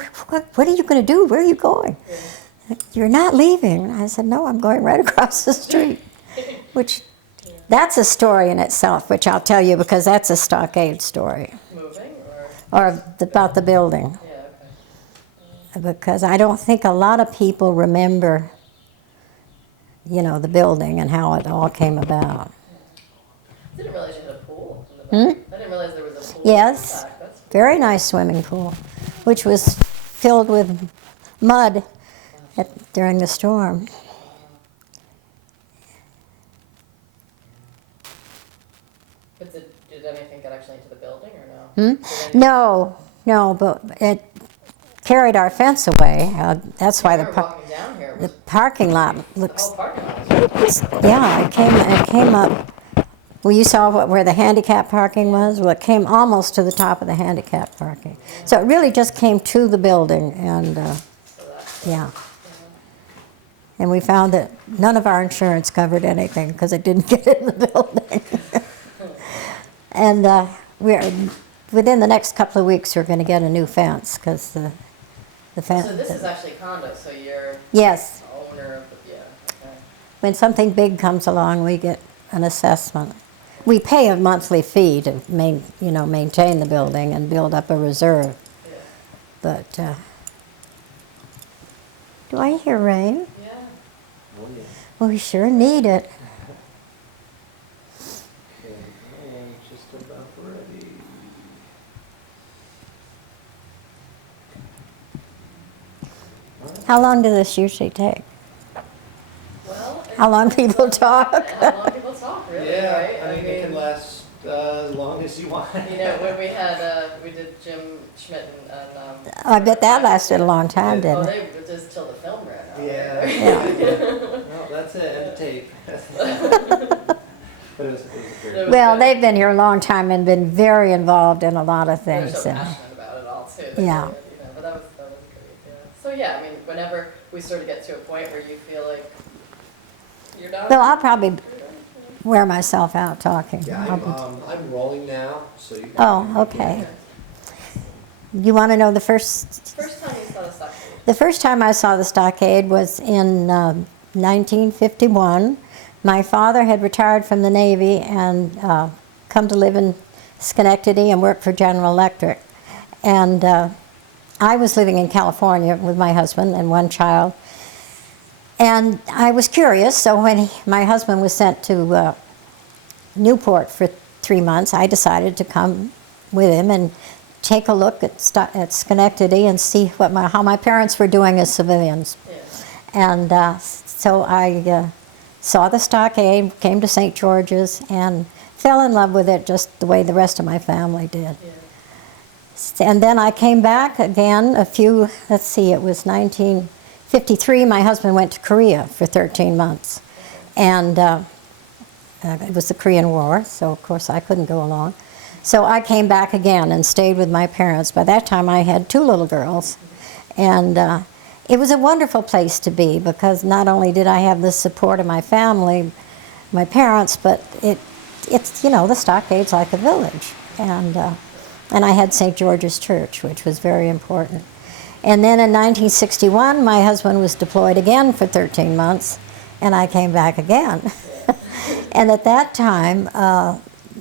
what are you going to do? Where are you going? You're not leaving. I said, no, I'm going right across the street. Which, that's a story in itself, which I'll tell you because that's a stockade story. Moving About the building. Yeah, okay. Because I don't think a lot of people remember, the building and how it all came about. I didn't realize you had a pool in the back. I didn't realize there was a pool Yes, in the back. That's cool. very nice swimming pool, which was filled with mud during the storm. But did anything get actually into the building or no? No, but it carried our fence away. That's why Walking down here, the parking lot the looks. whole parking lot was Yeah, it came up. Well, you saw where the handicap parking was? Well, it came almost to the top of the handicap parking. So it really just came to the building, and yeah. And we found that none of our insurance covered anything because it didn't get in the building. And within the next couple of weeks, we're going to get a new fence because the fence. So this is actually condo, so you're Yes. the owner of the, okay. When something big comes along, we get an assessment. We pay a monthly fee to maintain the building and build up a reserve. Yeah. But do I hear rain? Yeah. Oh, yeah. Well, we sure need it. Okay, just about ready. How long does this usually take? Well, How long people talk? how long people talk, really, Yeah, right? I mean, it can last as long as you want. When we had, we did Jim Schmidt and I bet that lasted a long time, oh, didn't it? they just till the film ran out. Yeah. Yeah. Well, that's it, end of tape. But it was It great. was Well, good. they've been here a long time and been very involved in a lot of They're things. so and- passionate about it all too. They Yeah. really, but that was great. Yeah. So yeah, I mean, whenever we sort of get to a point where you feel like you're done. Well, I'll probably wear myself out talking. Yeah, I'm rolling now, so you. Oh, okay. You want to know the first? First time you saw the stockade. The first time I saw the stockade was in 1951. My father had retired from the Navy and come to live in Schenectady and work for General Electric. And I was living in California with my husband and one child. And I was curious, so when my husband was sent to Newport for 3 months, I decided to come with him and take a look at Schenectady and see how my parents were doing as civilians. Yeah. And so I saw the stockade, came to St. George's, and fell in love with it just the way the rest of my family did. Yeah. And then I came back again it was 1953, my husband went to Korea for 13 months. And it was the Korean War, so of course I couldn't go along. So I came back again and stayed with my parents. By that time I had 2 little girls. And it was a wonderful place to be because not only did I have the support of my family, my parents, but it's the stockade's like a village. And I had St. George's Church, which was very important. And then in 1961, my husband was deployed again for 13 months, and I came back again. And at that time,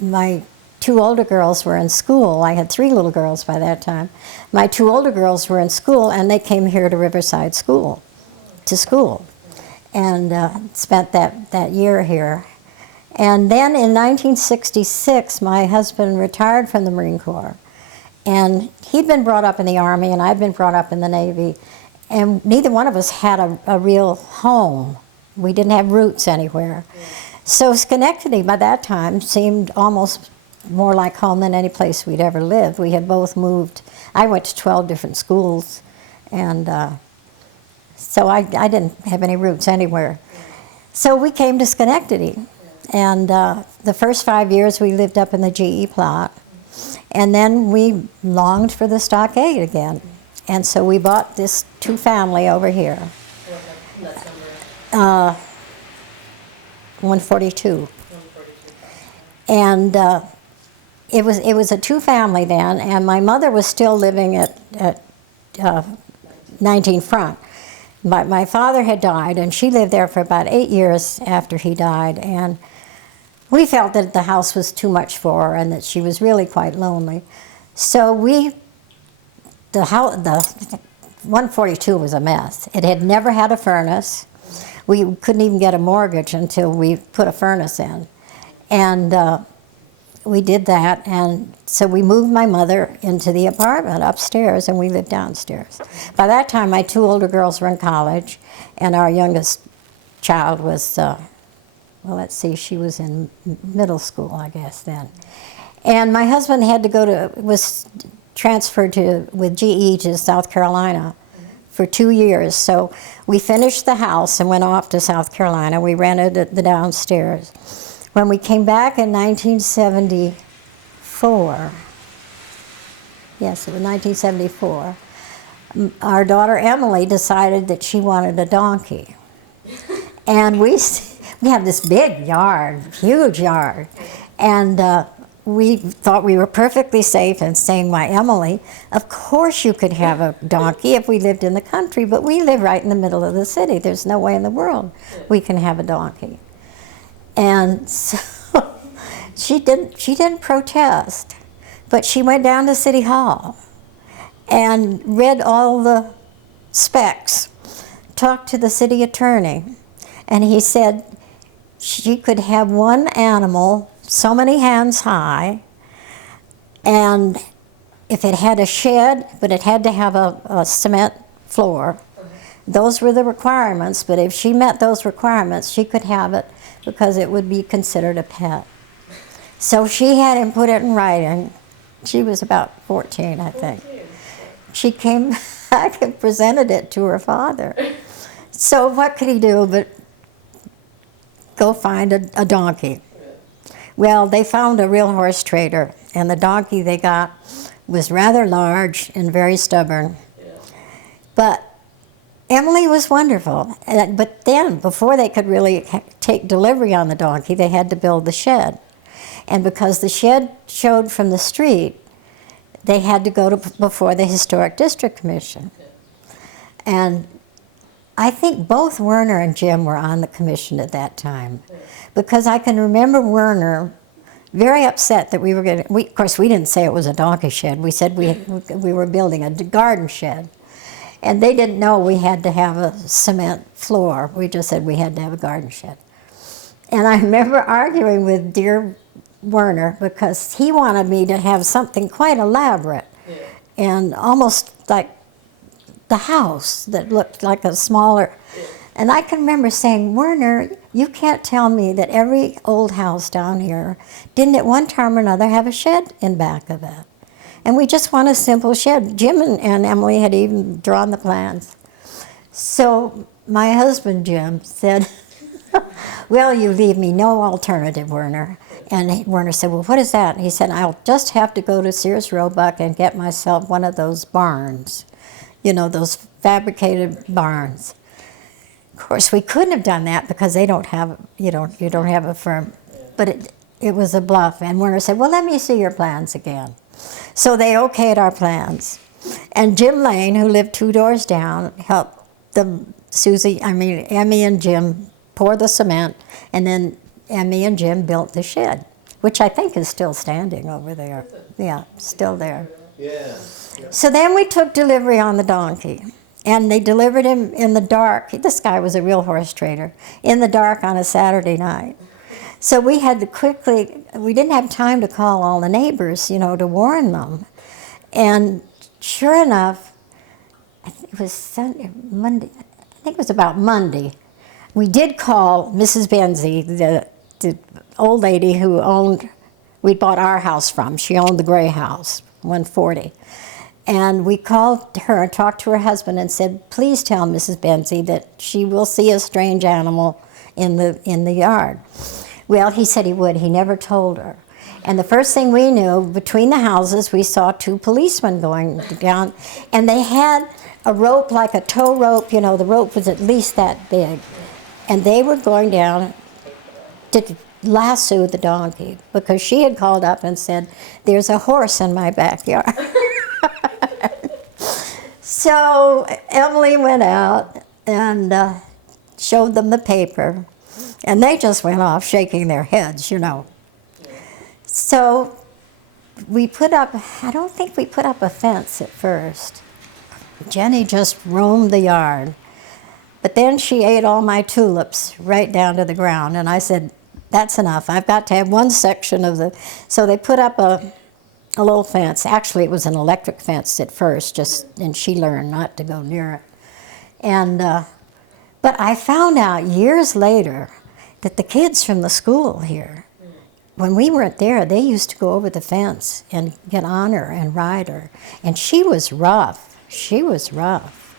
my 2 older girls were in school. I had 3 little girls by that time. My 2 older girls were in school, and they came here to Riverside School, and spent that year here. And then in 1966, my husband retired from the Marine Corps. And he'd been brought up in the Army, and I'd been brought up in the Navy. And neither one of us had a real home. We didn't have roots anywhere. Yeah. So Schenectady, by that time, seemed almost more like home than any place we'd ever lived. We had both moved. I went to 12 different schools, and so I didn't have any roots anywhere. So we came to Schenectady. And the first 5 years we lived up in the GE plot. And then we longed for the stockade again. And so we bought this 2-family over here. That's number 142. 142. And it was a 2-family then, and my mother was still living at 19 front. My father had died, and she lived there for about 8 years after he died, and we felt that the house was too much for her and that she was really quite lonely. So the 142 was a mess. It had never had a furnace. We couldn't even get a mortgage until we put a furnace in. And we did that, and so we moved my mother into the apartment upstairs, and we lived downstairs. By that time, my 2 older girls were in college, and our youngest child was, well, let's see, she was in middle school, I guess, then. And my husband had to was transferred with GE to South Carolina for 2 years. So we finished the house and went off to South Carolina. We rented the downstairs. When we came back in 1974, yes, it was 1974, our daughter Emily decided that she wanted a donkey. And we have this big yard, huge yard, and we thought we were perfectly safe in saying, why, Emily, of course you could have a donkey if we lived in the country, but we live right in the middle of the city. There's no way in the world we can have a donkey. And so she didn't protest, but she went down to City Hall and read all the specs, talked to the city attorney, and he said she could have one animal so many hands high, and if it had a shed, but it had to have a cement floor. Those were the requirements, but if she met those requirements, she could have it because it would be considered a pet. So she had him put it in writing. She was about 14, I think. She came back and presented it to her father. So what could he do but go find a donkey? Well, they found a real horse trader, and the donkey they got was rather large and very stubborn. But Emily was wonderful. But then, before they could really take delivery on the donkey, they had to build the shed. And because the shed showed from the street, they had to go before the Historic District Commission. And I think both Werner and Jim were on the commission at that time, because I can remember Werner very upset that we were going to, of course we didn't say it was a donkey shed, we said we were building a garden shed. And they didn't know we had to have a cement floor, we just said we had to have a garden shed. And I remember arguing with dear Werner because he wanted me to have something quite elaborate and almost like the house that looked like a smaller. And I can remember saying, Werner, you can't tell me that every old house down here didn't at one time or another have a shed in back of it. And we just want a simple shed. Jim and Emily had even drawn the plans. So my husband, Jim, said, well, you leave me no alternative, Werner. And Werner said, well, what is that? And he said, I'll just have to go to Sears Roebuck and get myself one of those barns. You know, those fabricated barns. Of course, we couldn't have done that because they don't have, you don't have a firm. But it was a bluff. And Werner said, well, let me see your plans again. So they okayed our plans. And Jim Lane, who lived 2 doors down, helped Emmy and Jim pour the cement, and then Emmy and Jim built the shed, which I think is still standing over there. Yeah, still there. Yeah. So then we took delivery on the donkey, and they delivered him in the dark. This guy was a real horse trader, in the dark on a Saturday night. So we had to we didn't have time to call all the neighbors, to warn them. And sure enough, I think it was Monday, I think it was about Monday, we did call Mrs. Benzie, the old lady who we bought our house from. She owned the gray house, 140. And we called her and talked to her husband and said, please tell Mrs. Benzie that she will see a strange animal in the yard. Well, he said he would. He never told her. And the first thing we knew, between the houses, we saw 2 policemen going down, and they had a rope like a tow rope. The rope was at least that big. And they were going down to lasso the donkey because she had called up and said, there's a horse in my backyard. So Emily went out and showed them the paper, and they just went off shaking their heads, you know. So we put up, I don't think we put up a fence at first. Jenny just roamed the yard. But then she ate all my tulips right down to the ground, and I said, that's enough. I've got to have one section of the... So they put up a little fence. Actually, it was an electric fence at first, and she learned not to go near it. And, but I found out years later that the kids from the school here, when we weren't there, they used to go over the fence and get on her and ride her. And she was rough. She was rough.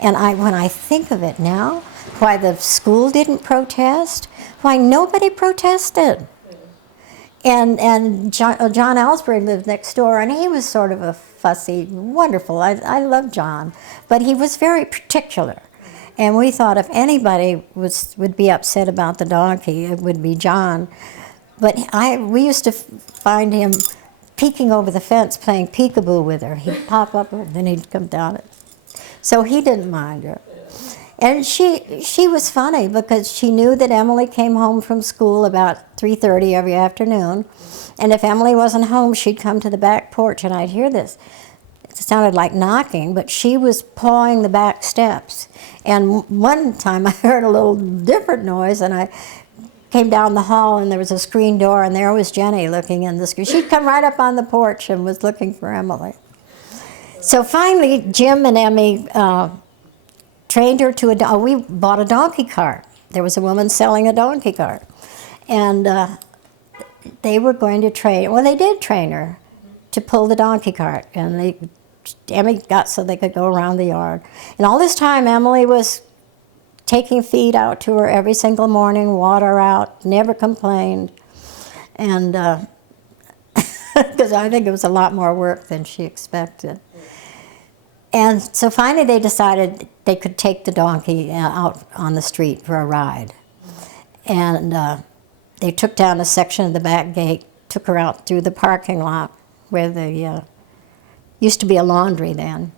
And when I think of it now, why the school didn't protest, why nobody protested. And John Ellsberg lived next door, and he was sort of a fussy, wonderful, I love John, but he was very particular. And we thought if anybody would be upset about the donkey, it would be John. But we used to find him peeking over the fence playing peekaboo with her. He'd pop up, and then he'd come down it. So he didn't mind her. And she was funny because she knew that Emily came home from school about 3:30 every afternoon. And if Emily wasn't home, she'd come to the back porch, and I'd hear this. It sounded like knocking, but she was pawing the back steps. And one time I heard a little different noise, and I came down the hall, and there was a screen door, and there was Jenny looking in the screen. She'd come right up on the porch and was looking for Emily. So finally, Jim and Emmy trained her to we bought a donkey cart. There was a woman selling a donkey cart. And they were going to train, well, they did train her to pull the donkey cart. And Emmy got so they could go around the yard. And all this time, Emily was taking feed out to her every single morning, water out, never complained. And because I think it was a lot more work than she expected. And so finally they decided they could take the donkey out on the street for a ride. And they took down a section of the back gate, took her out through the parking lot where the used to be a laundry then.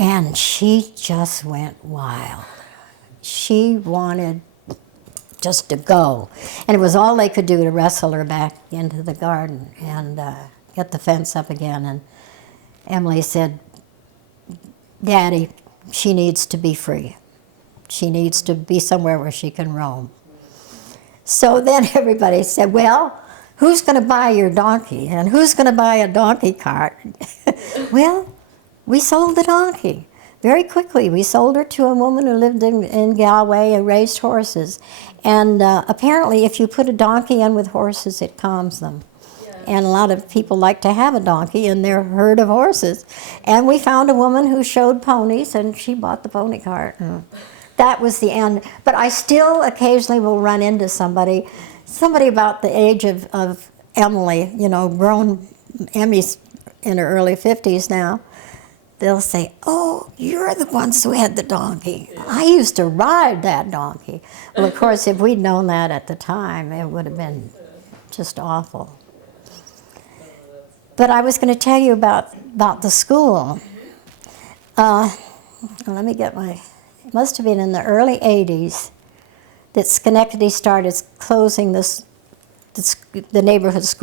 And she just went wild. She wanted just to go. And it was all they could do to wrestle her back into the garden and get the fence up again. And Emily said, Daddy, she needs to be free. She needs to be somewhere where she can roam. So then everybody said, well, who's going to buy your donkey? And who's going to buy a donkey cart? Well, we sold the donkey. Very quickly, we sold her to a woman who lived in Galway and raised horses. And apparently, if you put a donkey in with horses, it calms them. And a lot of people like to have a donkey in their herd of horses. And we found a woman who showed ponies, and she bought the pony cart. And that was the end. But I still occasionally will run into somebody about the age of Emily, you know, grown. Emmy's in her early 50s now. They'll say, oh, you're the ones who had the donkey. I used to ride that donkey. Well, of course, if we'd known that at the time, it would have been just awful. But I was going to tell you about the school. Let me get it must have been in the early 80s that Schenectady started closing the neighborhood school.